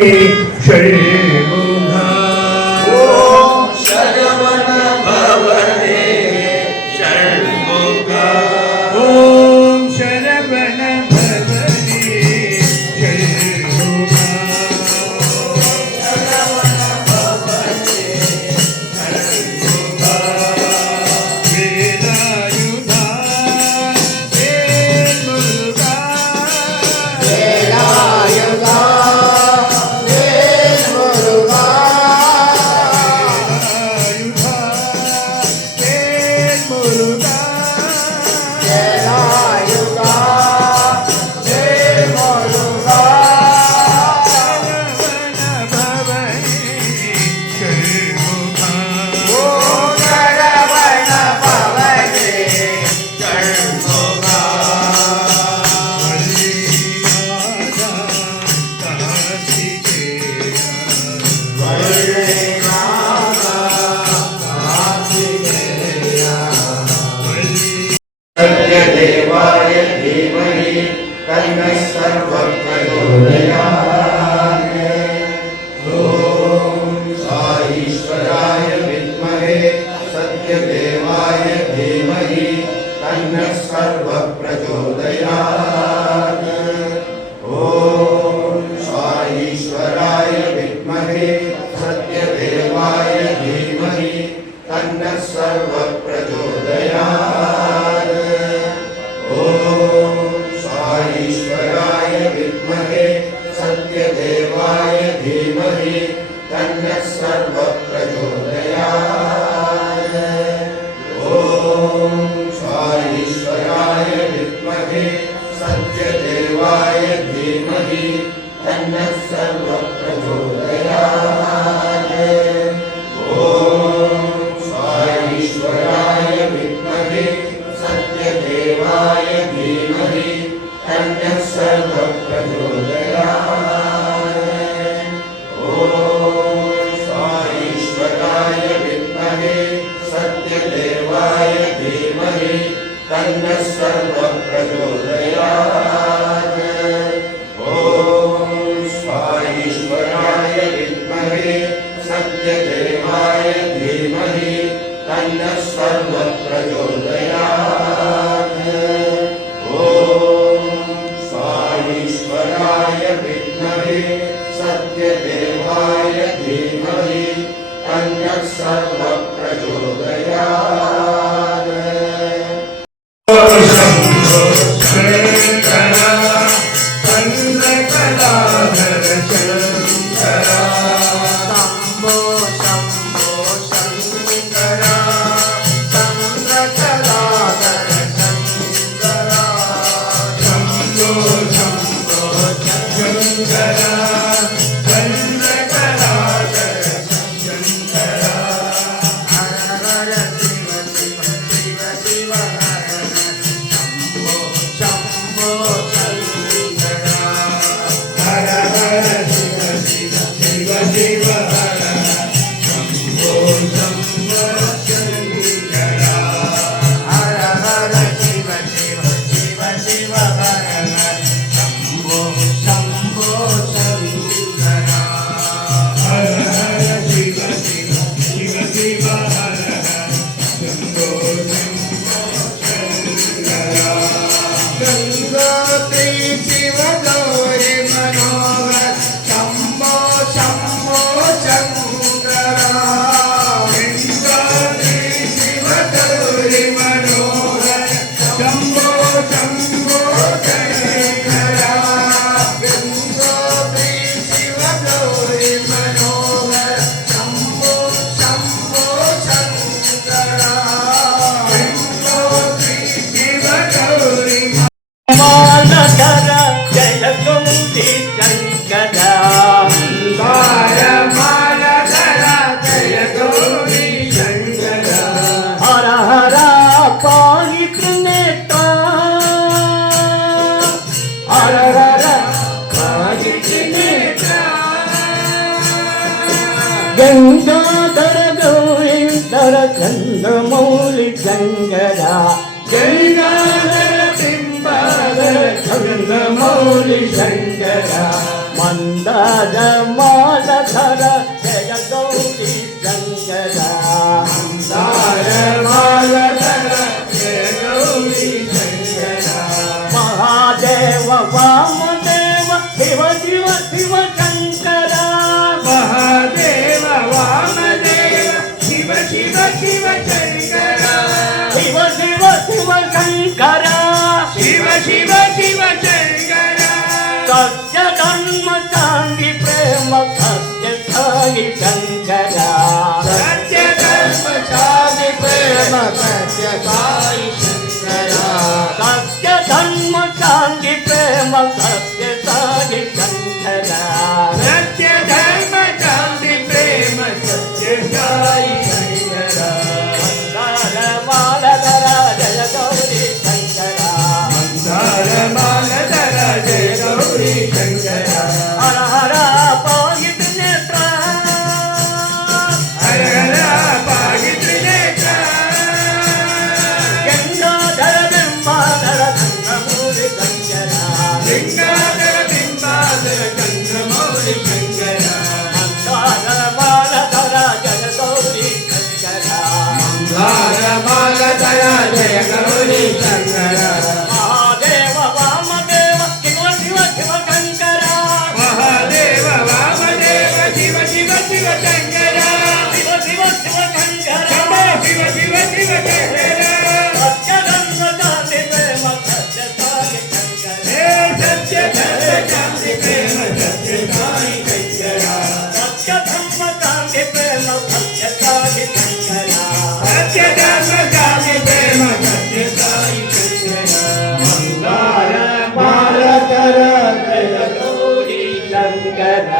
षण्मुखा ॐ शरवण भवते षण्मुखा ॐ शरवण भवते षण्मुखा शरवण भवते षण्मुखा वेलायुधा वेल्मुरुगा वेलायुधा देवाय धीमहि तन्नः सर्वप्रचोदयात्। ॐ साईश्वराय विद्महे सत्यदेवाय धीमहि तन्नः सर्वप्रचोदयात्। ॐ साईश्वराय विद्महे सत्यदेवाय धीमहि तन्नः सर्वप्रचोदयात्। ईश्वराय विद्महे सत्यदेवाय धीमहि तन्नः सर्वप्रचोदयात्। ॐ ईश्वराय विद्महे सत्यदेवाय धीमहि तन्नः सर्वप्रचोदयात्। ॐ ईश्वराय विद्महे सत्यदेवाय धीमहि तन्नः सर्वप्रचोदयात्। ॐ ईश्वराय विद्महे सत्यदेवाय धीमहि तन्नः सर्वप्रचोदयात्। ॐ ईश्वराय विद्महे सत्यदेवाय धीमहि तन्नः सर्वप्रचोदयात्। ईश्वराय विद्महे सत्यदेवाय धीमहि तन्नः सर्वप्रचोदयात्। शम्भो शङ्करा चन्द्रकलाधर शङ्करा शम्भो शम्भो शङ्करा चन्द्रकलाधर शङ्करा शम्भो शम्भो शङ्करा चन्द्रकलाधर शङ्करा हर हर शिव शिव शिव शिव हर शम्भो शम्भो शङ्करा हर हर शिव शिव शिव शिव हर शम्भो शम्भो शङ्करा हर हर शिव शिव शिव शिव हर शम्भो शम्भो शङ्करा हर हर शिव शिव शिव शिव हर शम्भो शम्भो शङ्करा गंगोत्री शिव गौरी मनोहर शम्भो शम्भो शङ्करा गंगोत्री शिव गौरी मनोहर शम्भो शम्भो शङ्करा गंगोत्री शिव गौरी मनोहर शम्भो शम्भो शङ्करा गंगोत्री शिव गौरी मानकर जय गौरी शंकरा मालधर जय गौरी शङ्करा हर हर पाहि त्रिनेत्र हर हर पाहि त्रिनेत्र गंगाधर गौरीधर चंद्रमौलि शंकरा गंगाधर बिंबाधर चंद्रमौलि शंकरा మందార మాలధర జయ గౌరీ శంకర మందారమాలధర జయ గౌరీ శంకర మహాదేవ వామదేవ శివ శివ శివ శంకర మహాదేవ వామదేవ శివ శివ శివ శంకర శివ శివ శివ శంకర శివ శివ శివ శంకర సత్య ధర్మ శాంతి ప్రేమ సత్య సాయి శంకర సత్య ధర్మ శాంతి ప్రేమ సత్య సాయి శంకర సత్య ధర్మ శాంతి ప్రేమ సత్య సాయి శంకర సత్య ధర్మ శాంతి ప్రేమ సత్య సాయి శంకర మాలధర జయ గౌరీ శంకర మందారమాలధర జయ గౌరీ శంకర హర హర పాయిత నేత్ర హర హర పాగి త్రినేత్ర గంగాధర బింబాధర ధనమూలి శంకర లింగాధర బింబాధర చంద్రమౌళి శంకర మందార మాలధర జయ గౌరీ శంకర మందారమాలధర జయ గౌరీ శంకర మహాదేవ వామదేవ శివ శివ శివ శంకర మహాదేవ వామదేవ శివ శివ శివ శంకర శివ శివ శివ శంకర శంభో శివ శివ శివ శంకర సత్యధర్మ శాంతి ప్రేమ సత్య సాయి శంకర హే సత్య ధర్మ శాంతి ప్రేమ సత్య సాయి శంకర సత్యధర్మ శాంతి ప్రేమ సత్య సాయి శంకర సత్య ధర్మ శాంతి ప్రేమ సత్య సాయి శంకర మందారమాలధర జయ గౌరీ శంకర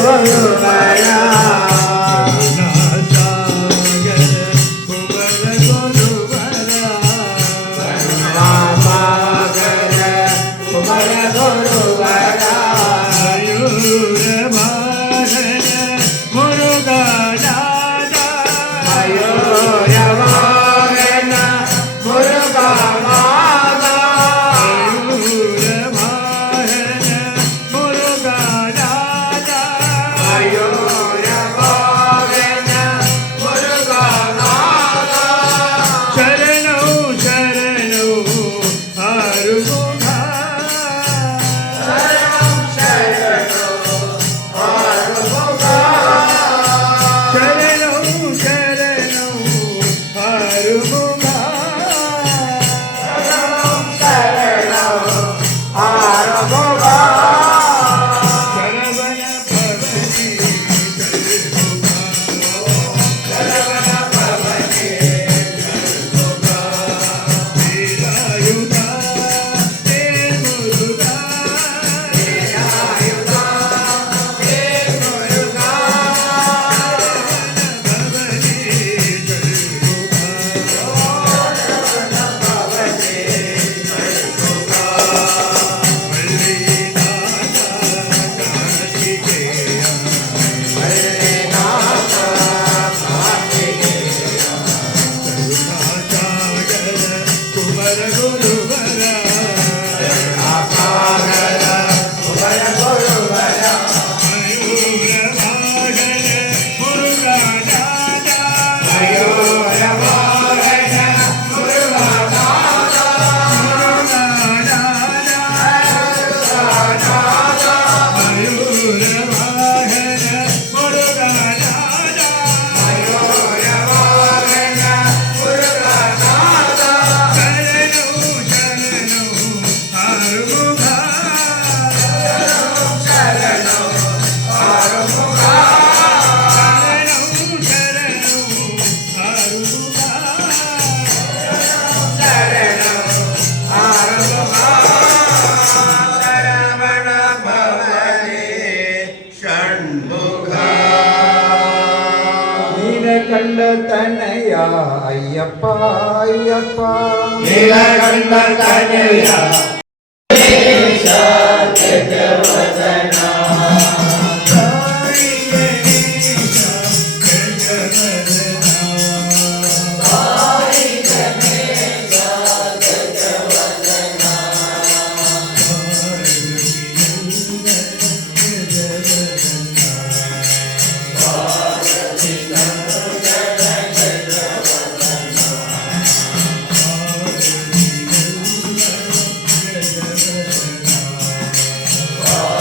Guru Vara మయూరవాహన మురుగనాథ శరణౌ శరణౌ ఆరుముఖ శరణం శరణం ఆరుముఖ శరణౌ శరణౌ ఆరుముఖ శరణం శరణం ఆరుముఖ శరవణ భవతి శరవణ భవతి వీరాయుధ తే మురుగా ఆయుధ హే మురుగా భవతి కుమర గురువర నీలకంఠ తనయ అయ్యప్ప అయ్యప్ప నీలకంఠ తనయ ఆ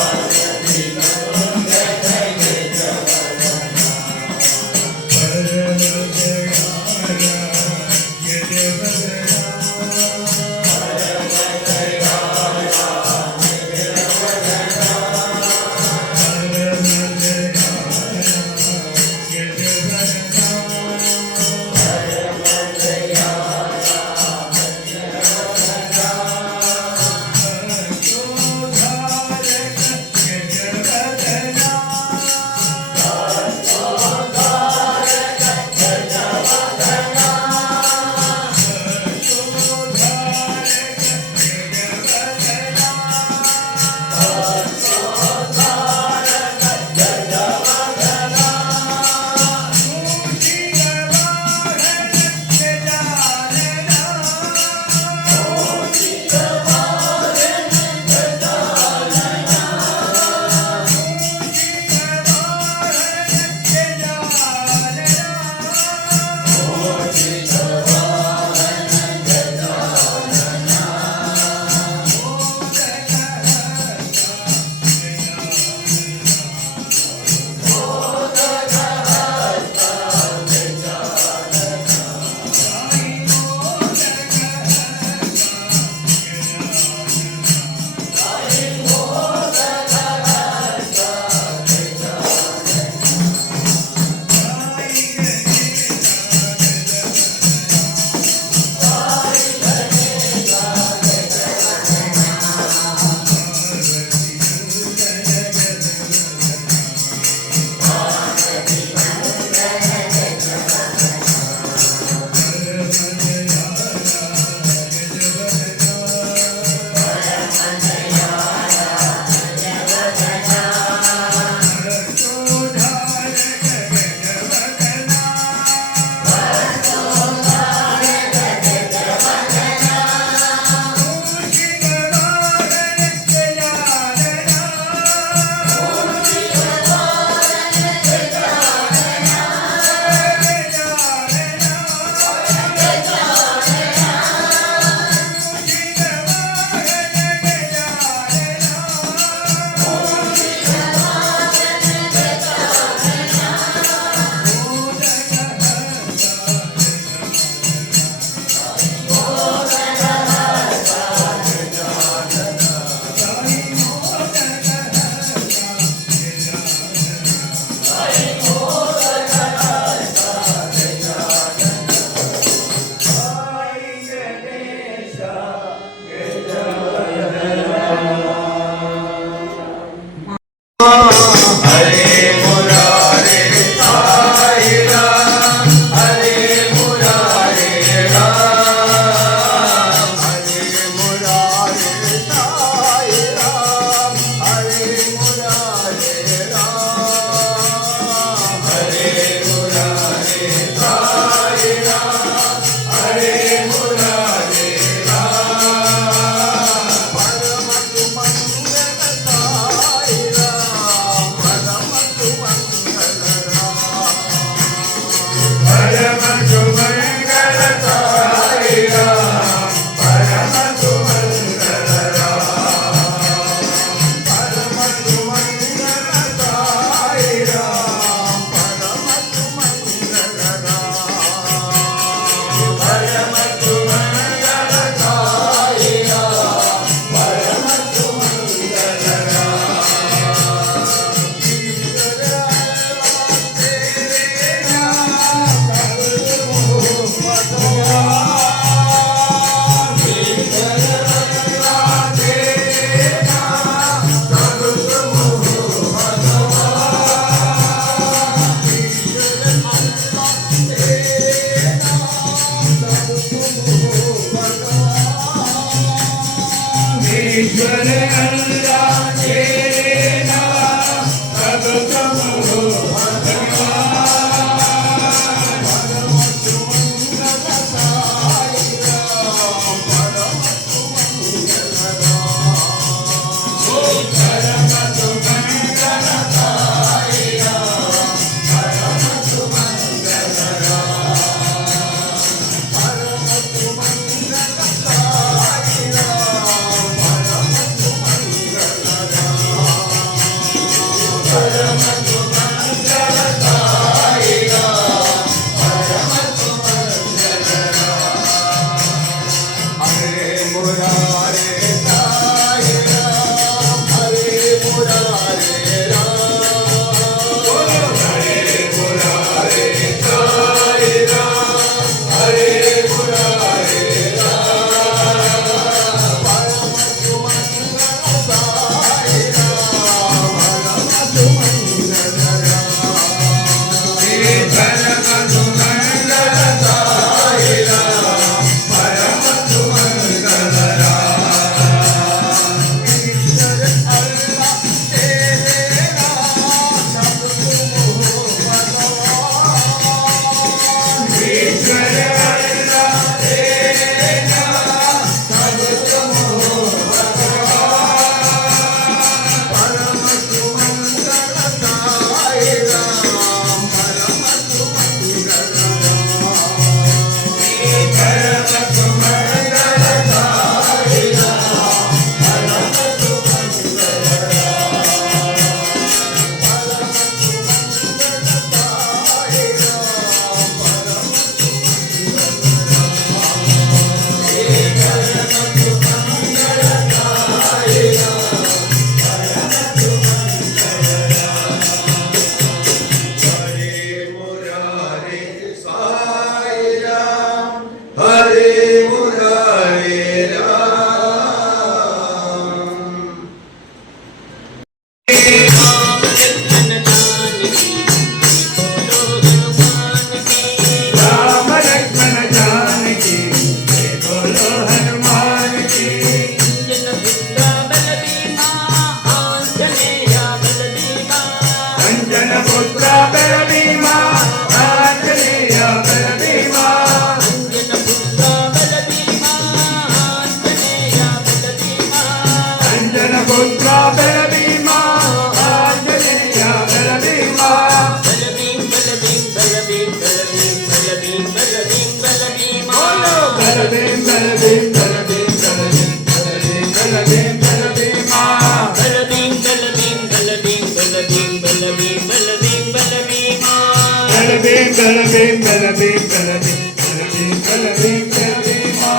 బలభీమా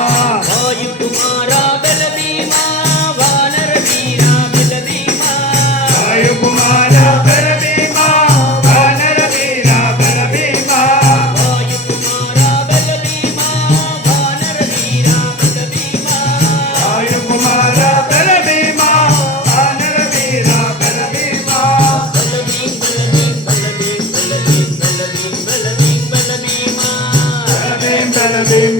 వాయుకుమారా బలభీమా వానర వీరా బలభీమా వాయుకుమార బలభీమా వానర వీర బలభీమా వాయుకుమారా బలభీమా వానర వీరా బలభీమా వాయుకుమార బలభీమా వానర వీర బలభీమా బలభీం బలభీం బలభీం బలభీం బలభీం బలభీం బలభీమా బలభీం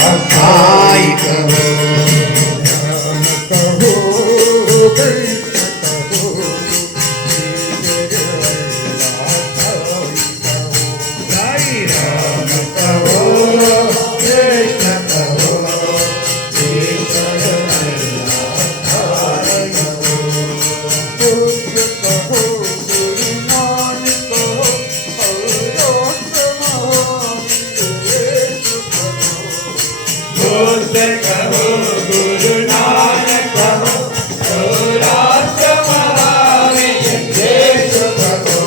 साई कहो कहो साई राम कहो कृष्ण कहो ईश्वर अल्लाह साई कहो बुद्ध कहो गुरु नानक कहो बुद्ध कहो गुरु नानक कहो सौराष्ट्र महावीर देश कहो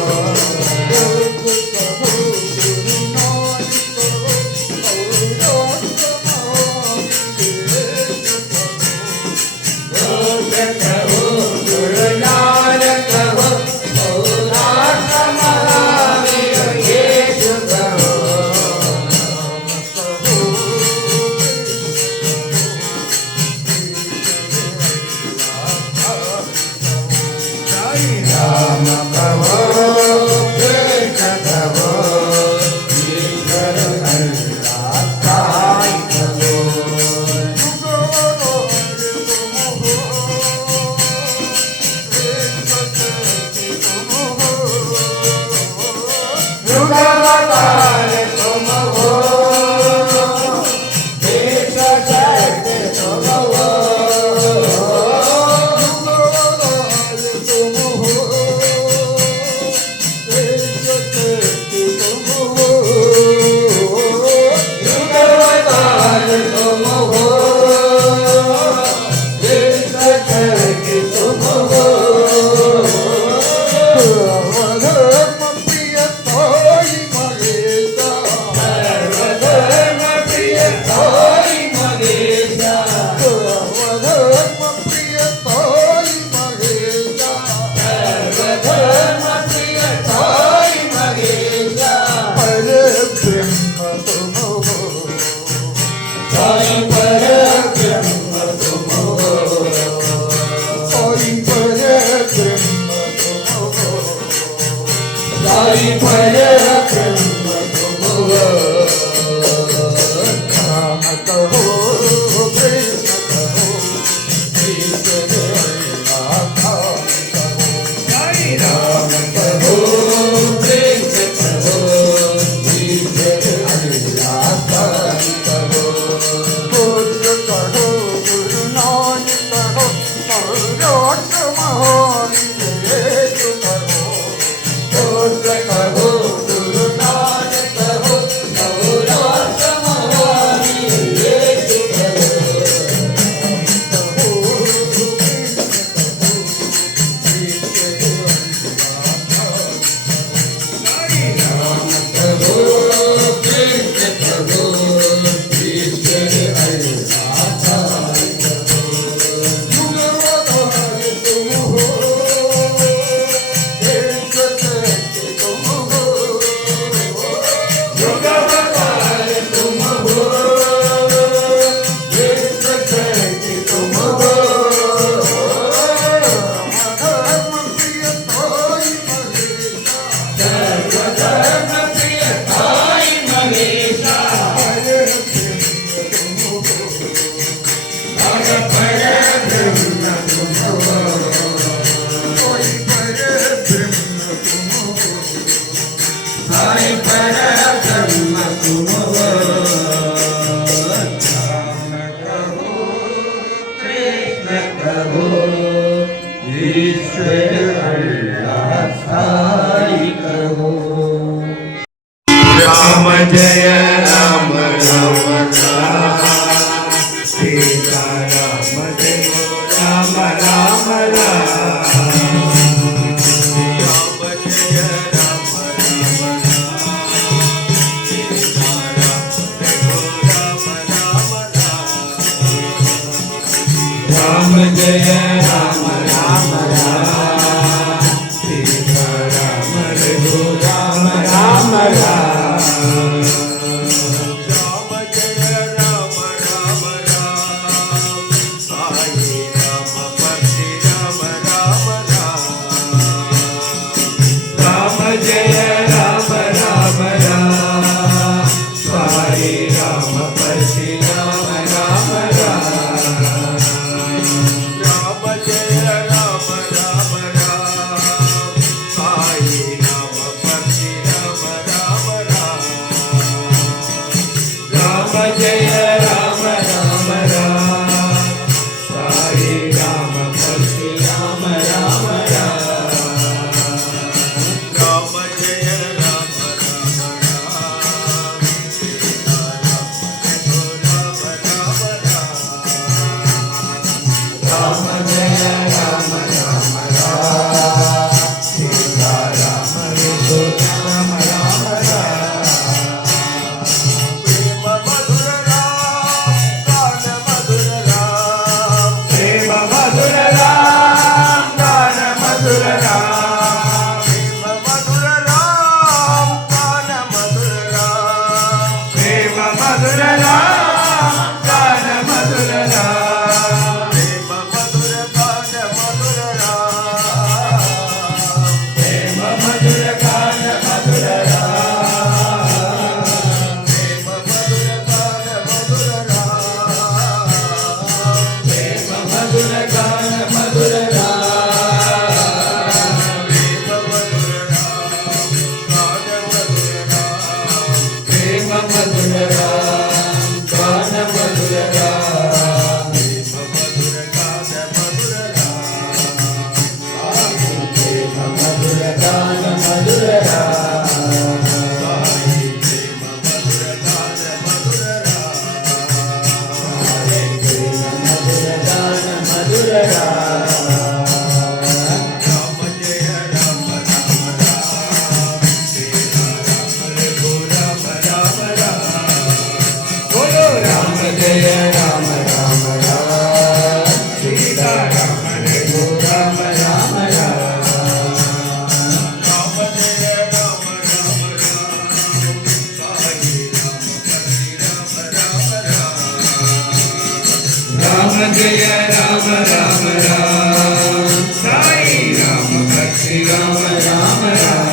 बुद्ध कहो गुरु नानक कहो सौराष्ट्र महावीर देश कहो बुद्ध कहो गुरु नानक कहो सौराष्ट्र महावीर देश कहो राम कहो कृष्ण कहो ईश्वर अल्लाह साई कहो युगावतार तुम हो देश शक्ति तुम हो राम जय राम राम राम सीता राम जय राम राम राम राम जय राम राम राम सीता राम जय राम राम राम राम जय राम राम राम सीता राम जय राम राम राम Ram जय राम राम राम साई राम भक्ति राम राम राम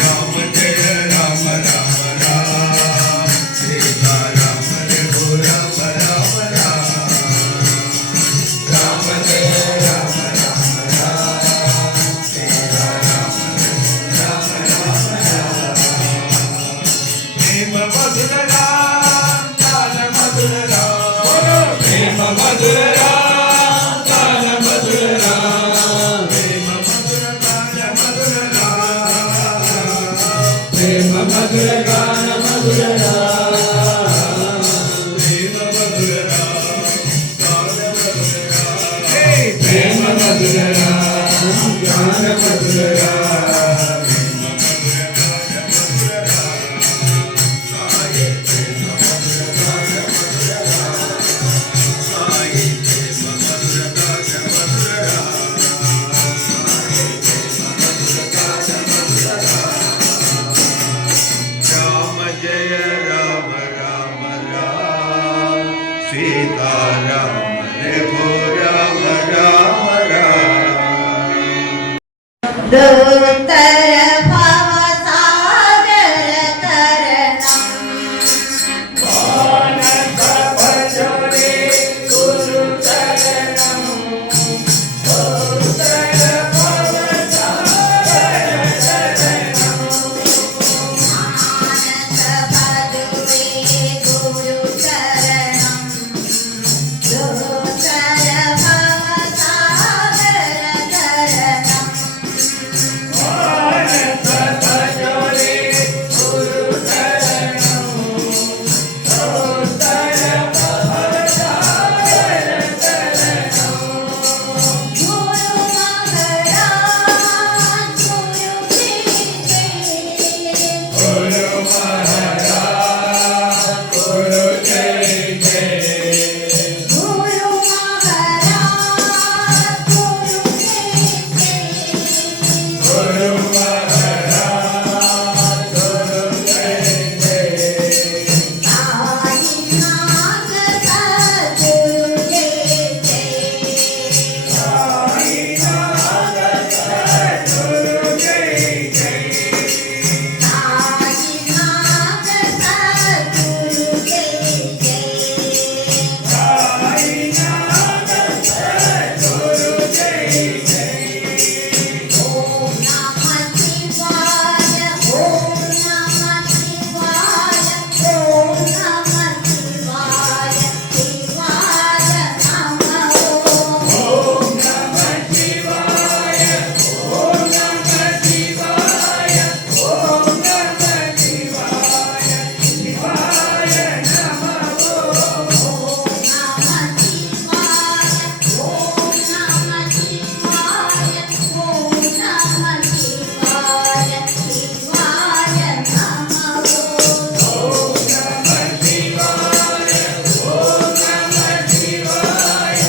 राम जय राम राम राम सीता राम रघु राम राम राम राम जय राम राम राम सीता राम राम राम राम प्रेम मधुर राम काल मधुर राम प्रेम मधुर राम काल मधुर राम प्रेम मधुर काल मधुर राम प्रेम मधुर गान मधुर राम प्रेम मधुर राम काल मधुर राम प्रेम मधुर राम गान मधुर राम राम जय राम राम राम सीता राम रघु राम राम राम दूतर भव सागर तरणम मानस भजुरे गुरु चरणम दूतर भव सागर तरणम गुरु महाराज गुरु जय गुरु महाराज गुरु जय जय गुरु महाराज गुरु जय गुरु महाराज गुरु जय जय साईनाथ सद्गुरु जय जय साईनाथ सद्गुरु जय जय साईनाथ सद्गुरु जय जय साईनाथ सद्गुरु जय जय ओम नमः शिवाय ओम नमः शिवाय ओम नमः शिवाय शिवाय नमः ओम नमः शिवाय ओम नमः शिवाय ओम नमः शिवाय शिवाय नमः ओम नमः शिवाय ओम नमः शिवाय ओम नमः शिवाय शिवाय नमः ओम नमः शिवाय ओम नमः शिवाय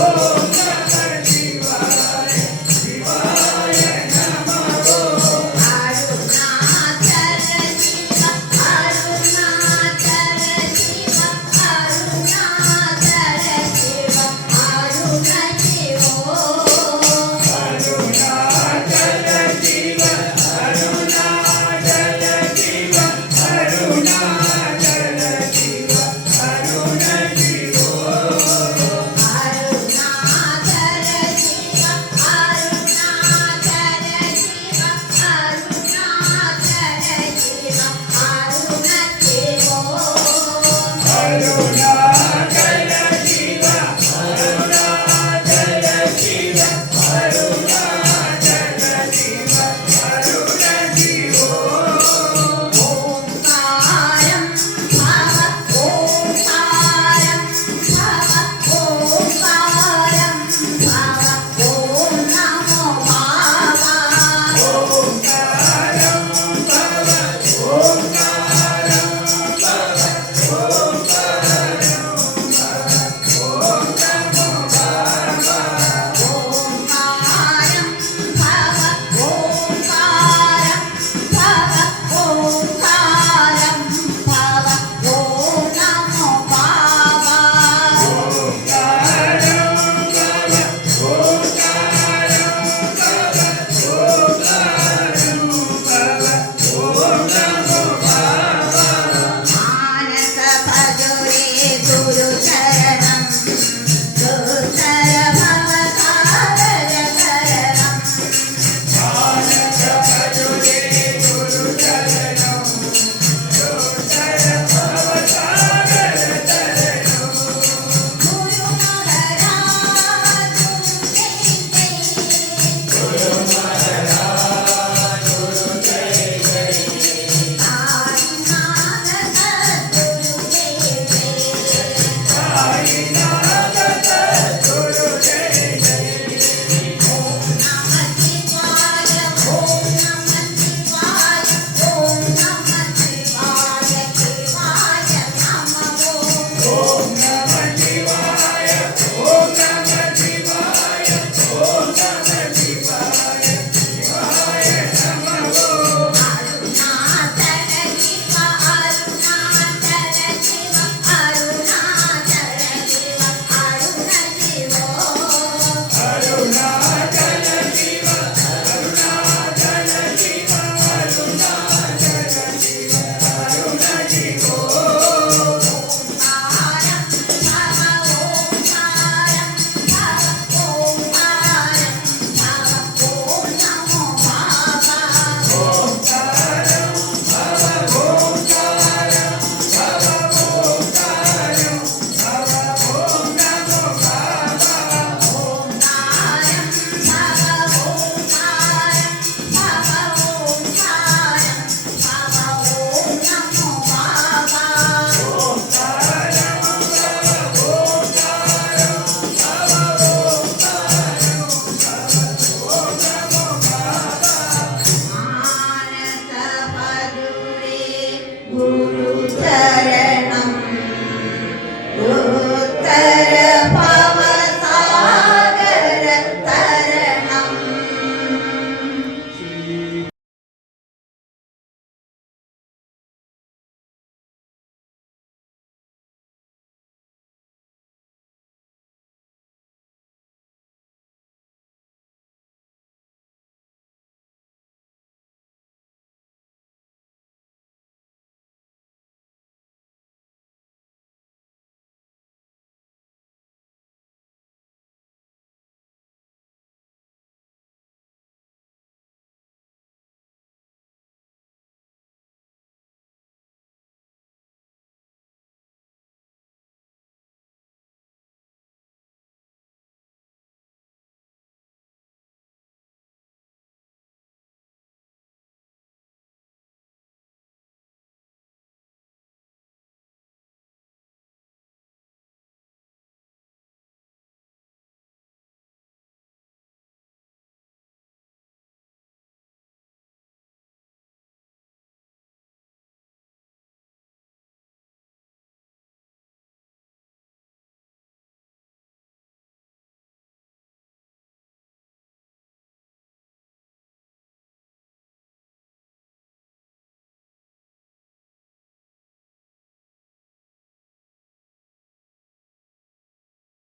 ओम नमः शिवाय शिवाय नमः अरुणाचल शिव अरुणाचल शिव अरुणाचल शिव अरुण शिव अरुणाचल शिव अरुणाचल शिव अरुणाचल शिव अरुण शिव अरुणाचल शिव अरुणाचल शिव अरुणाचल शिव अरुण शिव अरुणाचल शिव अरुणाचल शिव अरुणाचल शिव अरुण शिव ओंकारं भव ओंकारं भव ओंकारं भव ओम नमो बाबा ओंकारं भव ओंकारं भव ओंकारं సాయినాథ సద్గురు జయ జయ ఓం నమః శివాయ ఓం నమః శివాయ ఓం నమః శివాయ శివాయ నమః ఓం